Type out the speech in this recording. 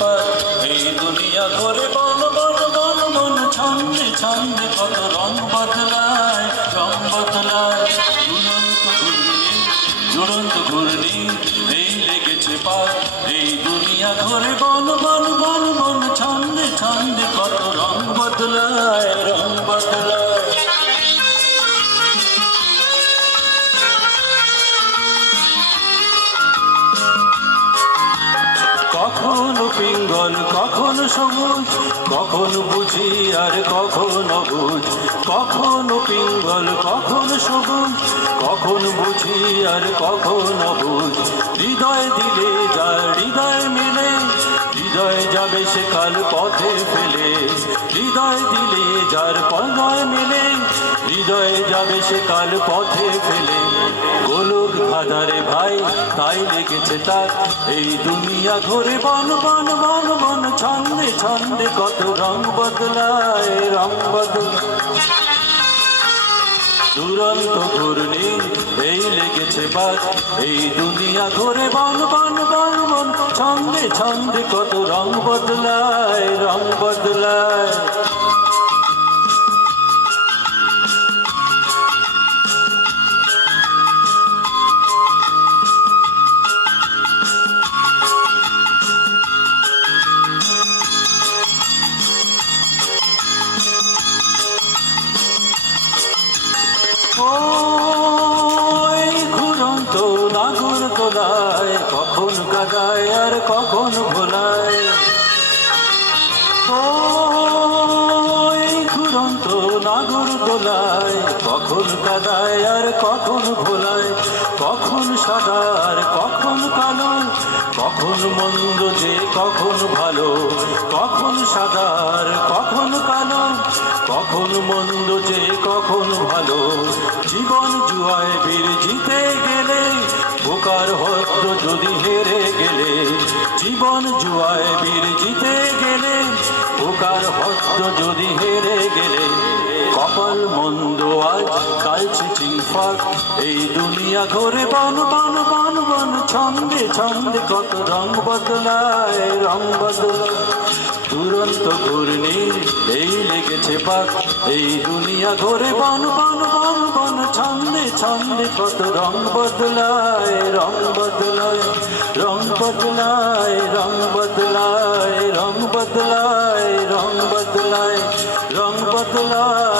পার এই দুনিয়া ঘরে বন বন বন বন ছন্দে ছন্দে কত রং বদলায় রং বদলায় দুরন্ত ঘূর্ণি এই লেগেছে পার এই দুনিয়া ঘরে বন বন বন বন ছন্দে ছন্দে কত রং বদলায় রং বদলায়। কখনো পিঙ্গল কখনো সবুজ কখনো বুঝি আর কখনো বুঝ কখনো পিঙ্গল কখনো সবুজ কখনো বুঝি আর কখনো বুঝ হৃদয় দিলে যা হৃদয় মিলে হৃদয় যাবে সে কাল পথে ফেলে হৃদয় দিলে যার পলয় মিলে হৃদয়ে যাবে সে কাল পথে ফেলে গোলক ধাঁধারে ভাই তাই লেগেছে তার এই দুনিয়া ঘুরে বন বন বন বন ছন্দে ছন্দে কত রং বদলায় রং বদলায়। দুরন্ত ঘূর্ণি এই লেগেছে বাদ এই দুনিয়া ঘুরে বন বন বন বন ছন্দে ছন্দে কত রং বদলায় রং বদলায়। ওই ঘুরন্ত নাগর দোলায় কখন কাদায় আর কখন ভোলায় ওই ঘুরন্ত নাগর দোলায় কখন কাদায় আর কখন ভোলায় কখন সাদা আর কখন কালো কখন মন্দ যে কখন ভালো কখন সাদা আর কখন কালো কখন মন্দ যে কখন ভালো জীবন জুয়ায় বীর জিতে গেলে বোকার হস্ত যদি হেরে গেলে জীবন জুয়ায় বীর জিতে গেলে বোকার হস্ত যদি হেরে গেলে কপাল মন্দ আজ কাল চিচিং ফাঁক এই দুনিয়া ঘরে বন বন বন বন ছন্দে ছন্দে কত রং বদলায় রং বদলায়। দুরন্ত ঘূর্ণি এই লেগেছে পাক এই দুনিয়া ঘরে বন বন বন বন ছন্দে ছন্দে কত রং বদলায় রং বদলায় রং বদলায় রং বদলায় রং বদলায় রং বদলায় রং বদলায়।